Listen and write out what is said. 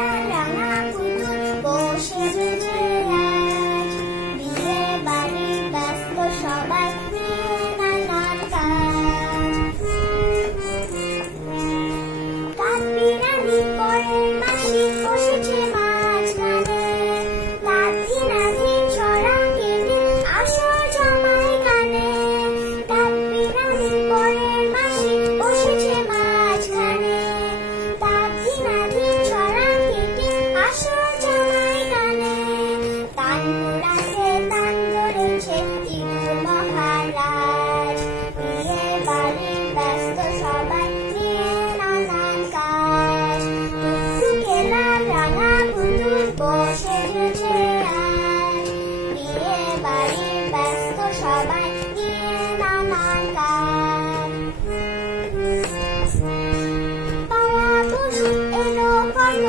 খেলার রাঙা পুতুল বসেছে আজ। বিয়ে বাড়ির ব্যস্ত সবাই নিয়ে নানান কাজ। কাঠবিড়ালি পরের মাসি বসেছে মাঝখানে। নাতি নাতির ছড়া কেটে আসো জামাই গানে। কাঠবিড়ালি পরের মাসি বসেছে মাঝখানে। নাতি নাতির ছড়া কেটে আসো জামাই গানে। তান ঘোরাতে তান ধরেছে টিপু মহারাজ। বিয়ে বাড়ির ব্যস্ত সবাই নিয়ে নানান কাজ। টুকটুক খেলার রাঙা পুতুল বসেছে আজ। বিয়ে বাড়ির ব্যস্ত সবাই নিয়ে নানান কাজ। পাড়া পশু এলো কত